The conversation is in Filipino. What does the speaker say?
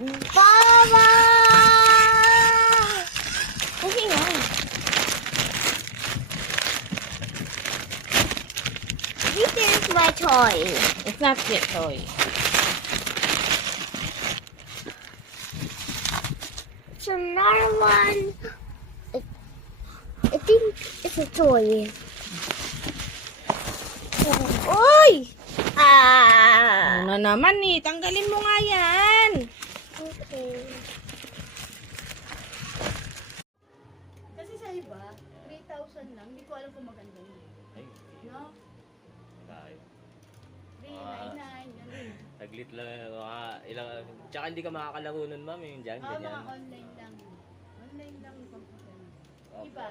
Papa! Kasi nga. This is my toy. It's not your toy. It's another one. I think it's a toy. Oy! Ah! Ano na naman eh, tanggalin mo nga yan. Okay. Kasi sa iba, 3,000 lang. Hindi ko alam kung maganda yun. Ay, No? tayo. 399, ganun. Taglit lang, ilang, tsaka hindi ka makakalaro nun, ma'am, yung dyan, Mga ganyan. online lang. Online lang yung computer. Opo. Iba,